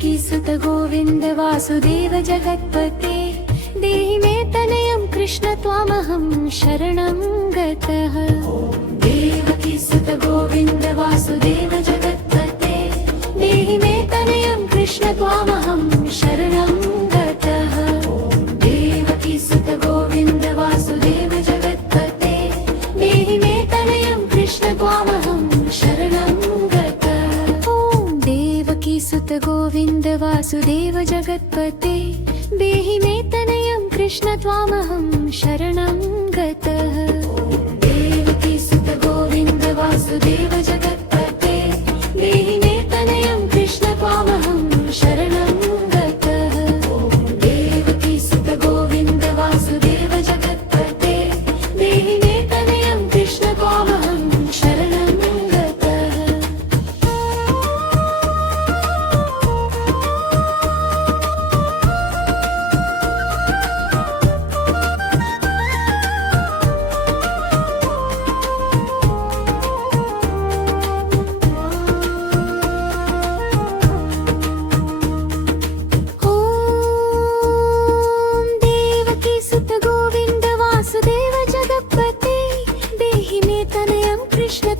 देवकी सुत गोविन्द वासुदेव जगत्पते देहि मे तनयं कृष्ण त्वामहं शरणं गतः। देवकी सुत गोविन्द वासुदेव जगत्पते देहि मे तनयं कृष्ण त्वामहं शरणं गतः। देवकी सुत गोविन्द वासुदेव जगत्पते देहि मे तनयं कृष्ण त्वामहं शरणं गतः। ॐ देवकी सुत गोविन्द वासुदेव जगत्पते देहि मे तनयं कृष्ण त्वामहं शरणं गतः। देवकी सुत गोविन्द वासुदेव जगत्पते देहि मे तनयं कृष्ण त्वामहं शरणं गतः। देवकी सुत गोविन्द वासुदेव जगत्पते देहि मे तनयं कृष्ण त्वामहं शरणं गतः।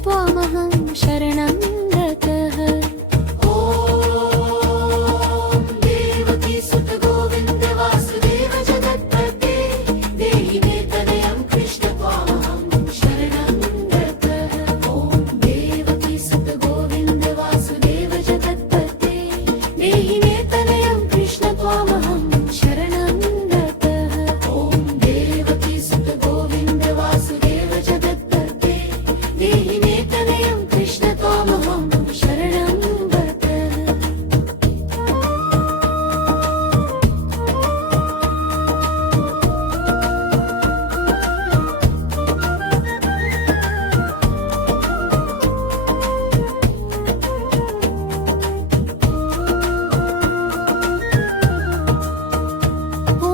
त्वामहं शरणं गतः। ॐ देवकी सुत गोविन्द वासुदेव जगत्पते देहि मे तनयं कृष्ण त्वामहं शरणं गतः। ॐ देवकी सुत गोविन्द वासुदेव जगत्पते देहि मे तनयं कृष्ण त्वामहं शरणं गतः। ॐ देवकी सुत गोविन्द वासुदेव जगत्पते देहि मे तनयं कृष्ण त्वामहं शरणं गतः। ॐ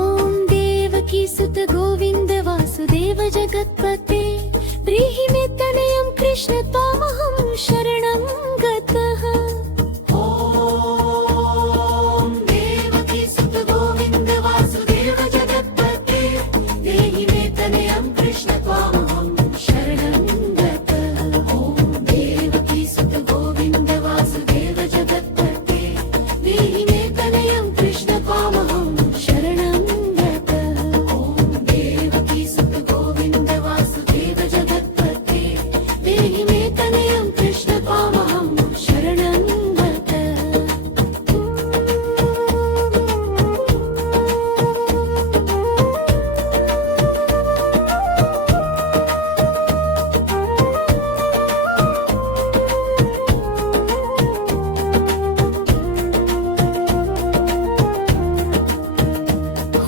देवकी सुत गोविन्द वासुदेव जगत्पते ब्रीहि मे तनयं कृष्ण त्वामहं शरणं गतः। ॐ देवकी सुत गोविन्द वासुदेव जगत्पते देहि मे तनयं कृष्ण त्वामहं शरणं गतः। ॐ देवकी सुत गोविन्द वासुदेव जगत्पते देहि मे तनयं कृष्ण त्वामहं शरणं गतः। ॐ देवकी सुत गोविन्द वासुदेव जगत्पते देहि मे तनयं कृष्ण त्वामहं शरणं गतः।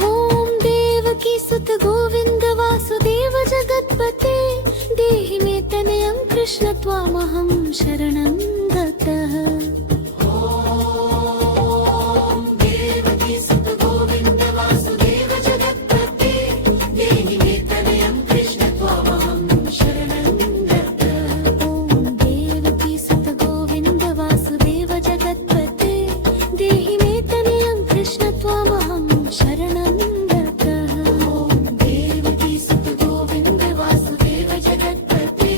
ॐ देवकी सुत गोविन्द वासुदेव जगत्पते देहि मे तनयं कृष्ण त्वामहं शरणं गतः। ॐ देवकी सुत गोविन्द वासुदेव जगत्पते देहि मे तनयं कृष्ण त्वामहं शरणं गतः। ॐ देवकी सुत गोविन्द वासुदेव जगत्पते देहि मे तनयं कृष्ण त्वामहं शरणं गतः। ॐ देवकी सुत गोविन्द वासुदेव जगत्पते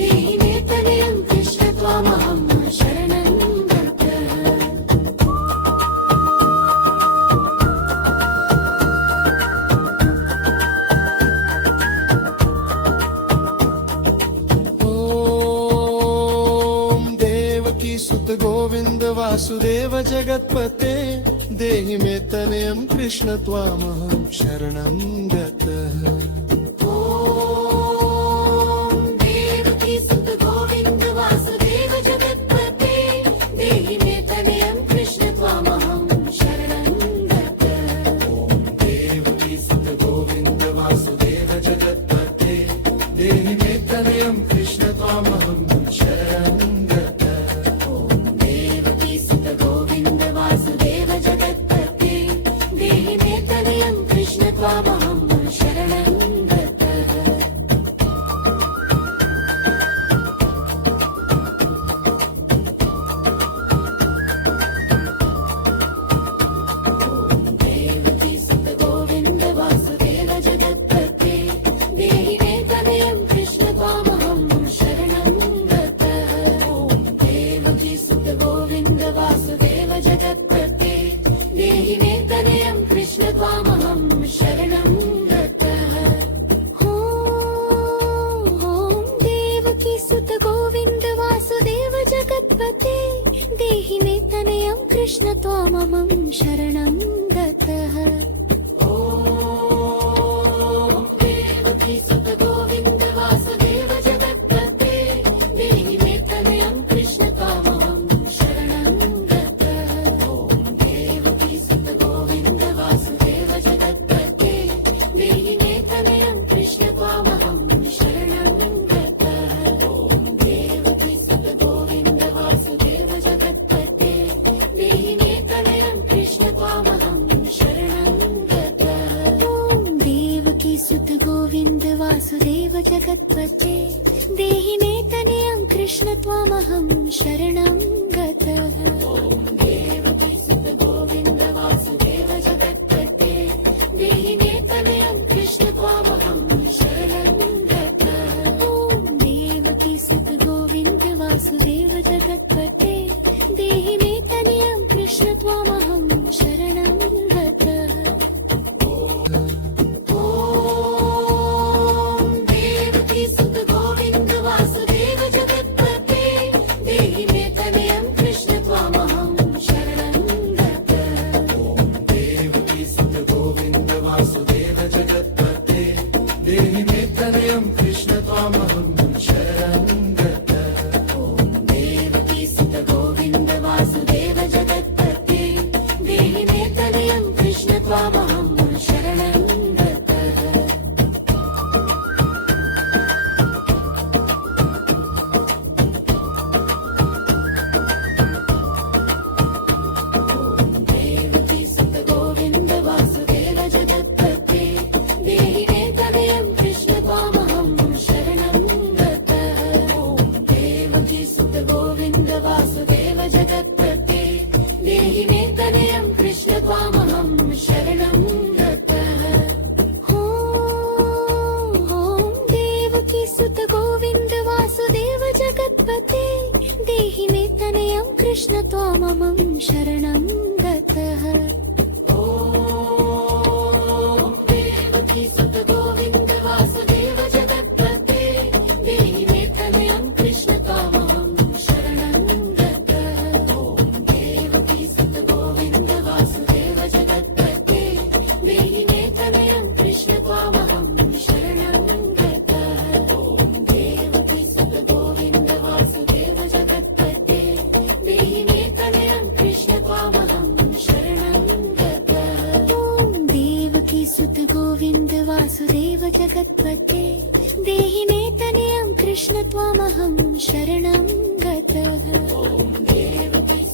देहि मे तनयं कृष्ण त्वामहं शरणं गतः। ॐ देवकी सुत गोविन्द वासुदेव जगत्पते देहि मे तनयं कृष्ण त्वामहं शरणं गतः। ॐ देवकी सुत गोविन्द वासुदेव जगत्पते देहि मे तनयं कृष्ण त्वामहं शरणं गतः। देवकी सुत गोविन्द वासुदेव जगत्पते देहि मे तनयं कृष्ण त्वामहं शरणं गतः। देवकी सुत गोविन्द वासुदेव जगत्पते देहि मे तनयं कृष्ण त्वामहं शरणं गतः। कृष्ण त्वामहं शरणं गतः देवकी सुत गोविन्द वासुदेव जगत्पते देहि मे तनयं कृष्ण त्वामहं शरणं गतः देवकी सुत गोविन्द वासुदेव जगत्पते देहि मे तनयं कृष्ण त्वामहं शरणं गतः देवकी सुत गोविन्द वासुदेव जगत्पते देहि मे तनयं कृष्ण त्वामहं शरणं गतः देवकी सुत गोविन्द वासुदेव जगत्पते देहि मे तनयं कृष्ण त्वामहं शरणं गतः देवकी सुत गोविन्द वासुदेव जगत्पते देहि मे तनयं कृष्ण त्वामहं शरणं गतः देवकी सुत गोविन्द वासुदेव जगत्पते देहि मे तनयं कृष्ण त्वामहं शरणं गतः देवकी सुत गोविन्द वासुदेव जगत्पते देहि मे तनयं कृष्ण त्वामहं शरणं गतः देवकी सुत गोविन्द वासुदेव जगत्पते देहि मे तनयं कृष्ण त्वामहं शरणं गतः देवकी सुत गोविन्द वासुदेव जगत्पते देहि मे तनयं कृष्ण त्वामहं शरणं गतः देवकी सुत गोविन्द वासुदेव जगत्पते देहि मे तनयं कृष्ण त्वामहं शरणं गतः देवकी सुत गोविन्द वासुदेव जगत्पते देहि मे तनयं कृष्ण त्वामहं शरणं गतः देवकी सुत गोविन्द वासुदेव जगत्पते देहि मे तनयं कृष्ण त्वामहं शरणं गतः देवकी सुत गोविन्द वासुदेव जगत्पते देहि मे तनयं कृष्ण त्वामहं शरणं गतः देवकी सुत गोविन्द वासुदेव जगत्पते देहि मे तनयं कृष्ण त्वामहं शरणं गतः देवकी सुत गोविन्द वासुदेव जगत्पते देहि मे तनयं कृष्ण त्वामहं शरणं गतः देवकी सुत गोविन्द वासुदेव जगत्पते देहि मे तनयं कृष्ण त्वामहं शरणं गतः देवकी